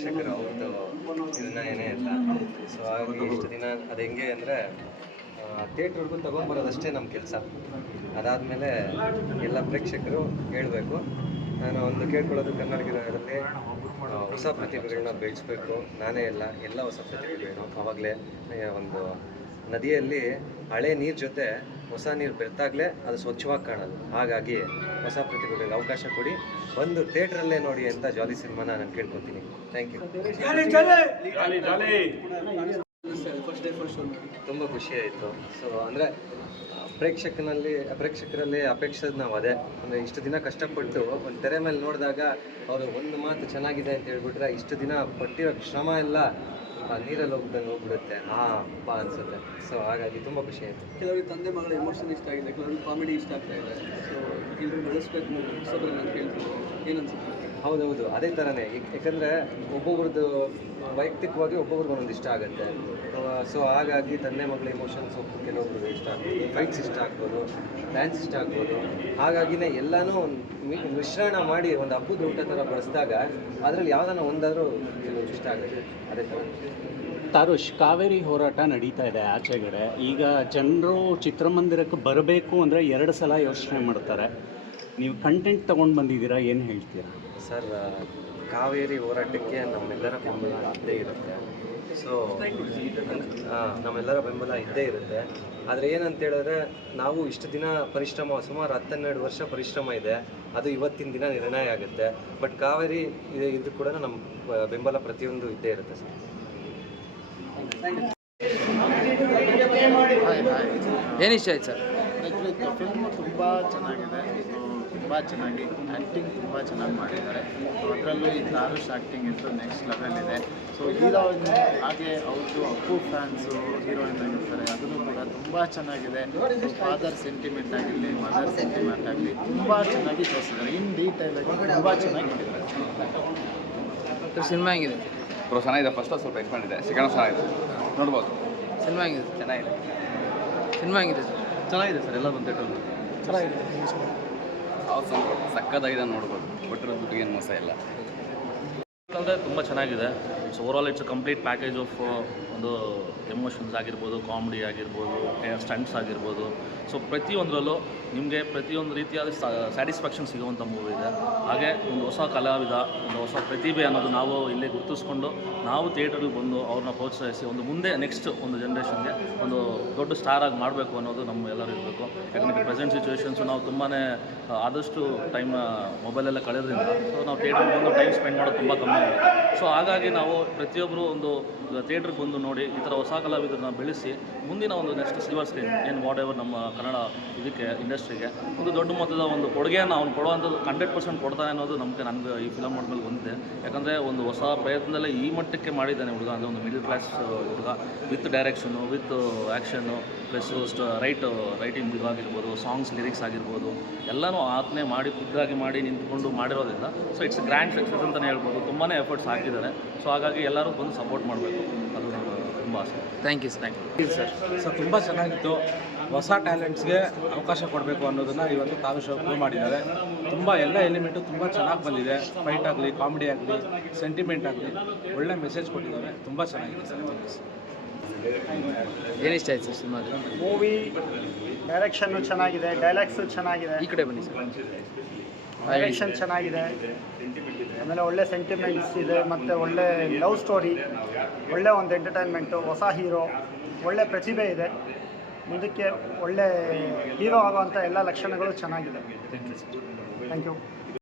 ಶಿಕ್ಷಕರು ಅವ್ರದ್ದು ಇದನ್ನ ಏನೇ ಇಲ್ಲ. ಸೊ ಹಾಗಾಗಿ ಇಷ್ಟು ದಿನ ಅದು ಹೆಂಗೆ ಅಂದರೆ ಥಿಯೇಟ್ರ್ವರೆಗೂ ತೊಗೊಂಬರೋದಷ್ಟೇ ನಮ್ಮ ಕೆಲಸ. ಅದಾದಮೇಲೆ ಎಲ್ಲ ಪ್ರೇಕ್ಷಕರು ಹೇಳಬೇಕು. ನಾನು ಒಂದು ಕೇಳ್ಕೊಳ್ಳೋದು ಕನ್ನಡಿಗರಲ್ಲಿ ಹೊಸ ಪ್ರತಿಭೆಗಳನ್ನ ಬೆಳೆಸಬೇಕು. ನಾನೇ ಎಲ್ಲ ಹೊಸ ಪ್ರತಿಭೆಗಳು. ಆವಾಗಲೇ ಒಂದು ನದಿಯಲ್ಲಿ ಹಳೆ ನೀರು ಜೊತೆ ಹೊಸ ನೀರು ಬೆರೆತಾಗಲೇ ಅದು ಸ್ವಚ್ಛವಾಗಿ ಕಾಣೋದು. ಹಾಗಾಗಿ ಹೊಸ ಪ್ರತಿಭೆಗಳಿಗೆ ಅವಕಾಶ ಕೊಡಿ, ಒಂದು ಥಿಯೇಟ್ರಲ್ಲೇ ನೋಡಿ ಅಂತ ಜಾಲಿ ಸಿನಿಮಾನ ನಾನು ಕೇಳ್ಕೊತೀನಿ. Thank you. ತುಂಬ ಖುಷಿ ಆಯಿತು. ಸೊ ಅಂದರೆ ಪ್ರೇಕ್ಷಕರಲ್ಲಿ ಅಪೇಕ್ಷೆ ನಾವು ಅದೇ. ಅಂದರೆ ಇಷ್ಟು ದಿನ ಕಷ್ಟಪಟ್ಟು ಒಂದು ತೆರೆ ಮೇಲೆ ನೋಡಿದಾಗ ಅವರು ಒಂದು ಮಾತು ಚೆನ್ನಾಗಿದೆ ಅಂತ ಹೇಳ್ಬಿಟ್ರೆ ಇಷ್ಟು ದಿನ ಪಟ್ಟಿರೋ ಶ್ರಮ ಎಲ್ಲ ನೀರಲ್ಲಿ ಹೋಗ್ಬಿಡುತ್ತೆ. ಅಪ್ಪ ಅನಿಸುತ್ತೆ. ಸೊ ಹಾಗಾಗಿ ತುಂಬ ಖುಷಿ ಆಯಿತು. ಕೆಲವರಿಗೆ ತಂದೆ ಮಗಳ ಎಮೋಷನ್ ಇಷ್ಟ ಆಗಿದೆ, ಕೆಲವರಿಗೆ ಕಾಮಿಡಿ ಇಷ್ಟ ಆಗ್ತಾ ಇದೆ. ಸೊ ಎಲ್ಲರೂ ಬೆಳೆಸ್ಬೇಕು ಹೊಸಬ್ರನ್ನ ನಾನು ಕೇಳ್ತೀನಿ. ಏನನ್ಸುತ್ತೆ? ಹೌದೌದು, ಅದೇ ಥರನೇ. ಯಾಕಂದರೆ ಒಬ್ಬೊಬ್ರದ್ದು ವೈಯಕ್ತಿಕವಾಗಿ ಒಬ್ಬೊಬ್ರಿಗೆ ಒಂದೊಂದು ಇಷ್ಟ ಆಗುತ್ತೆ. ಸೊ ಹಾಗಾಗಿ ತಂದೆ ಮಗಳ ಎಮೋಷನ್ಸ್ ಕೆಲವೊಬ್ರಿಗೆ ಇಷ್ಟ ಆಗ್ಬೋದು, ಫೈಟ್ಸ್ ಇಷ್ಟ ಆಗ್ಬೋದು, ಡ್ಯಾನ್ಸ್ ಇಷ್ಟ ಆಗ್ಬೋದು. ಹಾಗಾಗಿನೇ ಎಲ್ಲನೂ ಒಂದು ಮಿಶ್ರಣ ಮಾಡಿ ಒಂದು ಹಬ್ಬದ ಊಟ ಥರ ಬಳಸಿದಾಗ ಅದರಲ್ಲಿ ಯಾವುದನ್ನ ಒಂದಾದರೂ ಕೆಲವ್ರಿಗೆ ಇಷ್ಟ ಆಗುತ್ತೆ. ಅದೇ ಥರ ತಾರುಷ್, ಕಾವೇರಿ ಹೋರಾಟ ನಡೀತಾ ಇದೆ ಆಚೆಗಡೆ. ಈಗ ಜನರು ಚಿತ್ರಮಂದಿರಕ್ಕೆ ಬರಬೇಕು ಅಂದರೆ 2 ಸಲ ಯೋಚನೆ ಮಾಡ್ತಾರೆ. ನೀವು ಕಂಟೆಂಟ್ ತೊಗೊಂಡು ಬಂದಿದ್ದೀರಾ, ಏನು ಹೇಳ್ತೀರಾ? ಸರ್, ಕಾವೇರಿ ಹೋರಾಟಕ್ಕೆ ನಮ್ಮೆಲ್ಲರ ಬೆಂಬಲ ಇದ್ದೇ ಇರುತ್ತೆ. ಸೊ ನಮ್ಮೆಲ್ಲರ ಬೆಂಬಲ ಇದ್ದೇ ಇರುತ್ತೆ. ಆದರೆ ಏನಂತ ಹೇಳಿದ್ರೆ ನಾವು ಇಷ್ಟು ದಿನ ಪರಿಶ್ರಮ, ಸುಮಾರು 10-12 ವರ್ಷ ಪರಿಶ್ರಮ ಇದೆ, ಅದು ಇವತ್ತಿನ ದಿನ ನಿರ್ಣಯ ಆಗುತ್ತೆ. ಬಟ್ ಕಾವೇರಿ ಇದು ಕೂಡ ನಮ್ಮ ಬೆಂಬಲ ಪ್ರತಿಯೊಂದು ಇದ್ದೇ ಇರುತ್ತೆ ಸರ್. ಏನು ಇಷ್ಟ ಆಯ್ತು ಸರ್? ಫಿಲ್ಮು ತುಂಬ ಚೆನ್ನಾಗಿದೆ. ತುಂಬ ಚೆನ್ನಾಗಿ ಆ್ಯಕ್ಟಿಂಗ್ ತುಂಬ ಚೆನ್ನಾಗಿ ಮಾಡಿದ್ದಾರೆ. ಅದರಲ್ಲೂ ಈ ತಾರುಷ್ ಆ್ಯಕ್ಟಿಂಗ್ ಇತ್ತು ನೆಕ್ಸ್ಟ್ ಲೆವೆಲ್ ಇದೆ. ಸೊ ಹೀರೋಯಿನ್ ಹಾಗೆ ಅವ್ರದ್ದು ಅಪ್ಪು ಫ್ಯಾನ್ಸು ಹೀರೋಯಿನ್ ಆಗಿರ್ತಾರೆ, ಅದನ್ನು ಕೂಡ ತುಂಬ ಚೆನ್ನಾಗಿದೆ. ಫಾದರ್ ಸೆಂಟಿಮೆಂಟ್ ಆಗಿರಲಿ, ಮದರ್ ಸೆಂಟಿಮೆಂಟ್ ಆಗಲಿ ತುಂಬ ಚೆನ್ನಾಗಿ ತೋರಿಸಿದ್ದಾರೆ. ಇನ್ ಡೀಟೇಲಾಗಿ ತುಂಬ ಚೆನ್ನಾಗಿ ಮಾಡಿದ್ದಾರೆ. ಸಿನಿಮಾ ಹೆಂಗಿದೆ? ಚೆನ್ನಾಗಿದೆ. ಫಸ್ಟ್ ಸ್ವಲ್ಪ ಎಕ್ಸ್ಪೆಂಡ್ ಇದೆ, ಸೆಕೆಂಡ್ ಚೆನ್ನಾಗಿದೆ, ನೋಡ್ಬೋದು. ಸಿನಿಮಾ ಹೆಂಗಿದೆ? ಚೆನ್ನಾಗಿದೆ. ಸಿನಿಮಾ ಹೆಂಗಿದೆ ಸರ್? ಚೆನ್ನಾಗಿದೆ ಸರ್, ಎಲ್ಲ ಒಂದು ಥಿಯೇಟರ್ ಚೆನ್ನಾಗಿದೆ. ಸಕ್ಕತ್ತಾಗಿದೆ, ನೋಡ್ಬೋದು. ಕೊಟ್ಟಿರೋ ದುಡ್ಡಿಗೆ ಏನು ಮೋಸ ಇಲ್ಲ. ಅಂದರೆ ತುಂಬ ಚೆನ್ನಾಗಿದೆ. It's overall it's complete package of ಒಂದು ಎಮೋಷನ್ಸ್ ಆಗಿರ್ಬೋದು, ಕಾಮಿಡಿ ಆಗಿರ್ಬೋದು, ಸ್ಟಂಟ್ಸ್ ಆಗಿರ್ಬೋದು. ಸೊ ಪ್ರತಿಯೊಂದರಲ್ಲೂ ನಿಮಗೆ ಪ್ರತಿಯೊಂದು ರೀತಿಯಾದ ಸ್ಯಾಟಿಸ್ಫ್ಯಾಕ್ಷನ್ ಸಿಗುವಂಥ ಮೂವಿ ಇದೆ. ಹಾಗೆ ಒಂದು ಹೊಸ ಕಲಾವಿದ, ಒಂದು ಹೊಸ ಪ್ರತಿಭೆ ಅನ್ನೋದು ನಾವು ಇಲ್ಲಿ ಗುರುತಿಸ್ಕೊಂಡು ನಾವು ಥಿಯೇಟ್ರಲ್ಲಿ ಬಂದು ಅವ್ರನ್ನ ಪ್ರೋತ್ಸಾಹಿಸಿ ಒಂದು ಮುಂದೆ ನೆಕ್ಸ್ಟ್ ಒಂದು ಜನ್ರೇಷನ್ಗೆ ಒಂದು ದೊಡ್ಡ ಸ್ಟಾರ್ ಆಗಿ ಮಾಡಬೇಕು ಅನ್ನೋದು ನಮ್ಮ ಎಲ್ಲರೂ ಇರಬೇಕು. ಯಾಕಂದರೆ ಪ್ರೆಸೆಂಟ್ ಸಿಚುವೇಷನ್ಸು ನಾವು ತುಂಬಾ ಆದಷ್ಟು ಟೈಮ್ ಮೊಬೈಲೆಲ್ಲ ಕಳೆಯೋದ್ರಿಂದ ಸೊ ನಾವು ಥಿಯೇಟ್ರಿಗೆ ಬಂದು ಟೈಮ್ ಸ್ಪೆಂಡ್ ಮಾಡೋದು ತುಂಬ ಕಮ್ಮಿ ಆಗುತ್ತೆ. ಸೊ ಹಾಗಾಗಿ ನಾವು ಪ್ರತಿಯೊಬ್ಬರು ಒಂದು ಥಿಯೇಟ್ರಿಗೆ ಬಂದು ನೋಡಿ ಈ ಥರ ಹೊಸ ಕಲಾವಿದರನ್ನ ಬೆಳೆಸಿ ಮುಂದಿನ ಒಂದು ನೆಕ್ಸ್ಟ್ ಸಿಲ್ವರ್ ಸ್ಕ್ರೀನ್ ಏನು ವಾಟ್ ಎವರ್ ನಮ್ಮ ಕನ್ನಡ ಇದಕ್ಕೆ ಇಂಡಸ್ಟ್ರಿಗೆ ಒಂದು ದೊಡ್ಡ ಮೊತ್ತದ ಒಂದು ಕೊಡುಗೆಯನ್ನು ಅವ್ನು ಕೊಡುವಂಥದ್ದು 100% ಕೊಡ್ತಾನೆ ಅನ್ನೋದು ನನಗೆ ಈ ಫಿಲಮ್ ಮಾಡಿದ್ಮೇಲೆ ಬಂದಿದೆ. ಯಾಕಂದರೆ ಒಂದು ಹೊಸ ಪ್ರಯತ್ನದಲ್ಲೇ ಈ ಮಟ್ಟಕ್ಕೆ ಮಾಡಿದ್ದಾನೆ ಹುಡುಗ. ಅಂದರೆ ಒಂದು ಮಿಡಲ್ ಕ್ಲಾಸ್ ಹುಡುಗ with direction, with action, plus writing ಆಗಿರ್ಬೋದು, ಸಾಂಗ್ಸ್ ಲಿರಿಕ್ಸ್ ಆಗಿರ್ಬೋದು, ಎಲ್ಲನೂ ಆತನೇ ಮಾಡಿ ಖುದ್ದಾಗಿ ಮಾಡಿ ನಿಂತ್ಕೊಂಡು ಮಾಡಿರೋದ್ರಿಂದ ಸೊ ಇಟ್ಸ್ ಗ್ರ್ಯಾಂಡ್ ಸಕ್ಸಸ್ ಅಂತಲೇ ಹೇಳ್ಬೋದು. ತುಂಬಾ ಎಫರ್ಟ್ಸ್ ಹಾಕಿದ್ದಾರೆ. ಸೊ ಹಾಗಾಗಿ ಎಲ್ಲರೂ ಬಂದು ಸಪೋರ್ಟ್ ಮಾಡಬೇಕು, ಅದು ನಾನು ತುಂಬ ಆಸೆ. Thank you sir. ಸರ್ ತುಂಬ ಚೆನ್ನಾಗಿತ್ತು. ಹೊಸ ಟ್ಯಾಲೆಂಟ್ಸ್ಗೆ ಅವಕಾಶ ಕೊಡಬೇಕು ಅನ್ನೋದನ್ನು ಇವತ್ತು ತಾರುಷ್ ಪ್ರೂವ್ ಮಾಡಿದ್ದಾರೆ. ತುಂಬ ಎಲ್ಲ ಎಲಿಮೆಂಟು ತುಂಬ ಚೆನ್ನಾಗಿ ಬಂದಿದೆ. ಫೈಟ್ ಆಗಲಿ, ಕಾಮಿಡಿ ಆಗಲಿ, ಸೆಂಟಿಮೆಂಟ್ ಆಗಲಿ, ಒಳ್ಳೆ ಮೆಸೇಜ್ ಕೊಟ್ಟಿದ್ದಾರೆ. ತುಂಬ ಚೆನ್ನಾಗಿದೆ ಸರ್. ಏನು ಇಷ್ಟ ಆಯ್ತು ಸರ್ ಸಿನಿಮಾದ? ಮೂವಿ ಡೈರೆಕ್ಷನ್ನು ಚೆನ್ನಾಗಿದೆ, ಡೈಲಾಗ್ಸು ಚೆನ್ನಾಗಿದೆ. ಈ ಕಡೆ ಬನ್ನಿ ಸರ್. ಡೈರೆಕ್ಷನ್ ಚೆನ್ನಾಗಿದೆ, ಆಮೇಲೆ ಒಳ್ಳೆ ಸೆಂಟಿಮೆಂಟ್ಸ್ ಇದೆ, ಮತ್ತು ಒಳ್ಳೆ ಲವ್ ಸ್ಟೋರಿ, ಒಳ್ಳೆ ಒಂದು ಎಂಟರ್ಟೈನ್ಮೆಂಟು, ಹೊಸ ಹೀರೋ, ಒಳ್ಳೆ ಪ್ರತಿಭೆ ಇದೆ. ಮುಂದಕ್ಕೆ ಒಳ್ಳೆ ಹೀರೋ ಆಗೋವಂಥ ಎಲ್ಲ ಲಕ್ಷಣಗಳು ಚೆನ್ನಾಗಿದೆ. Thank you.